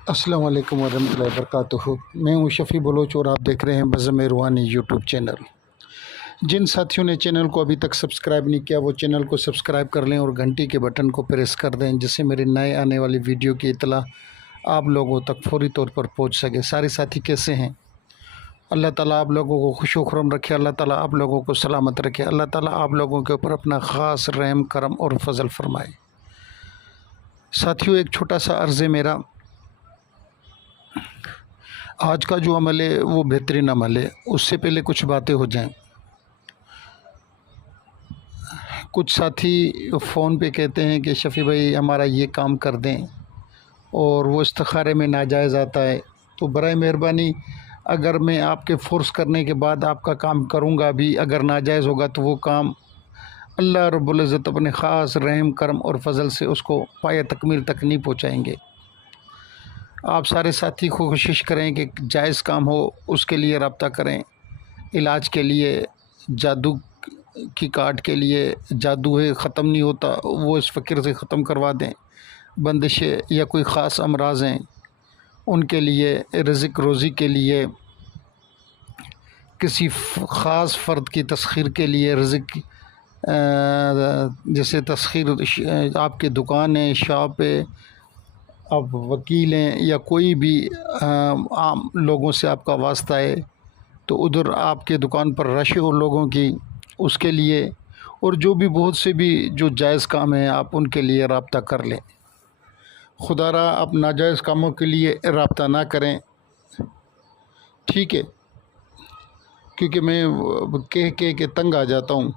السلام علیکم ورحمۃ اللہ وبرکاتہ۔ میں ہوں شفیع بلوچ اور آپ دیکھ رہے ہیں بزم روحانی یوٹیوب چینل۔ جن ساتھیوں نے چینل کو ابھی تک سبسکرائب نہیں کیا وہ چینل کو سبسکرائب کر لیں اور گھنٹی کے بٹن کو پریس کر دیں، جس سے میرے نئے آنے والی ویڈیو کی اطلاع آپ لوگوں تک فوری طور پر پہنچ سکے۔ سارے ساتھی کیسے ہیں؟ اللہ تعالیٰ آپ لوگوں کو خوش و خرم رکھے، اللہ تعالیٰ آپ لوگوں کو سلامت رکھے، اللہ تعالیٰ آپ لوگوں کے اوپر اپنا خاص رحم کرم اور فضل فرمائے۔ ساتھیوں، ایک چھوٹا عرض ہے میرا، آج کا جو عمل ہے وہ بہترین عمل ہے۔ اس سے پہلے کچھ باتیں ہو جائیں۔ کچھ ساتھی فون پہ کہتے ہیں کہ شفیع بھائی ہمارا یہ کام کر دیں، اور وہ استخارے میں ناجائز آتا ہے، تو برائے مہربانی اگر میں آپ کے فورس کرنے کے بعد آپ کا کام کروں گا بھی، اگر ناجائز ہوگا تو وہ کام اللہ رب العزت اپنے خاص رحم کرم اور فضل سے اس کو پایہ تکمیل تک نہیں پہنچائیں گے۔ آپ سارے ساتھی کو کوشش کریں کہ جائز کام ہو اس کے لیے رابطہ کریں۔ علاج کے لیے، جادو کی کاٹ کے لیے، جادو ہے ختم نہیں ہوتا وہ اس فقیر سے ختم کروا دیں۔ بندشیں یا کوئی خاص امراض ہیں ان کے لیے، رزق روزی کے لیے، کسی خاص فرد کی تسخیر کے لیے، رزق جیسے تسخیر آپ کے دکان ہے، شاپ ہے، آپ وکیل ہیں، یا کوئی بھی عام لوگوں سے آپ کا واسطہ ہے، تو ادھر آپ کے دکان پر رش ہو لوگوں کی، اس کے لیے، اور جو بھی بہت سے بھی جو جائز کام ہیں آپ ان کے لیے رابطہ کر لیں۔ خدا را آپ ناجائز کاموں کے لیے رابطہ نہ کریں، ٹھیک ہے؟ کیونکہ میں کہہ کے تنگ آ جاتا ہوں۔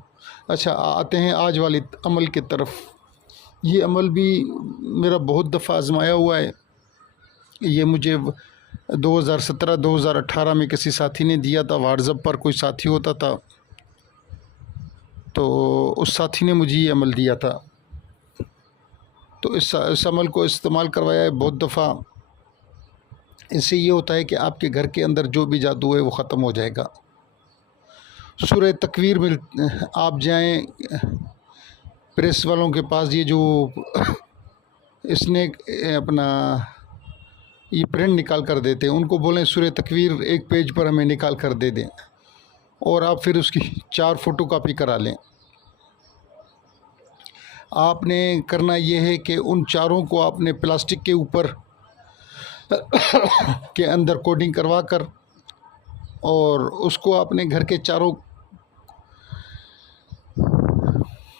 اچھا، آتے ہیں آج والی عمل کی طرف۔ یہ عمل بھی میرا بہت دفعہ آزمایا ہوا ہے۔ یہ مجھے 2017-2018 میں کسی ساتھی نے دیا تھا، واٹس ایپ پر کوئی ساتھی ہوتا تھا، تو اس ساتھی نے مجھے یہ عمل دیا تھا، تو اس عمل کو استعمال کروایا ہے بہت دفعہ۔ اس سے یہ ہوتا ہے کہ آپ کے گھر کے اندر جو بھی جادو ہے وہ ختم ہو جائے گا۔ سورہ تکویر میں آپ جائیں، پریس والوں کے پاس، یہ جو اس نے اپنا یہ پرنٹ نکال کر دیتے ہیں، ان کو بولیں سورہ تکویر ایک پیج پر ہمیں نکال کر دے دیں، اور آپ پھر اس کی 4 فوٹو کاپی کرا لیں۔ آپ نے کرنا یہ ہے کہ ان چاروں کو آپ نے پلاسٹک کے اوپر کے اندر کوڈنگ کروا کر، اور اس کو اپنے گھر کے چاروں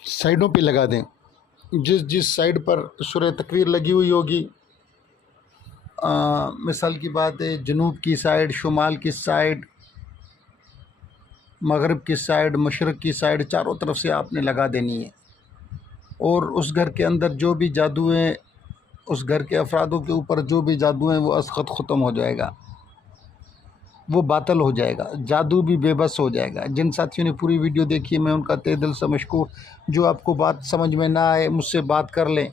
سائڈوں پہ لگا دیں۔ جس سائڈ پر سورہ تکویر لگی ہوئی ہوگی، مثال کی بات ہے، جنوب کی سائڈ، شمال کی سائڈ، مغرب کی سائڈ، مشرق کی سائڈ، چاروں طرف سے آپ نے لگا دینی ہے، اور اس گھر کے اندر جو بھی جادو ہیں، اس گھر کے افرادوں کے اوپر جو بھی جادو ہیں وہ ازخط ختم ہو جائے گا، وہ باطل ہو جائے گا، جادو بھی بے بس ہو جائے گا۔ جن ساتھیوں نے پوری ویڈیو دیکھی ہے میں ان کا تہ دل سے مشکور۔ جو آپ کو بات سمجھ میں نہ آئے مجھ سے بات کر لیں،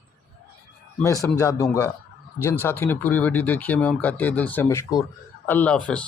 میں سمجھا دوں گا۔ جن ساتھیوں نے پوری ویڈیو دیکھی ہے میں ان کا تہ دل سے مشکور۔ اللہ حافظ۔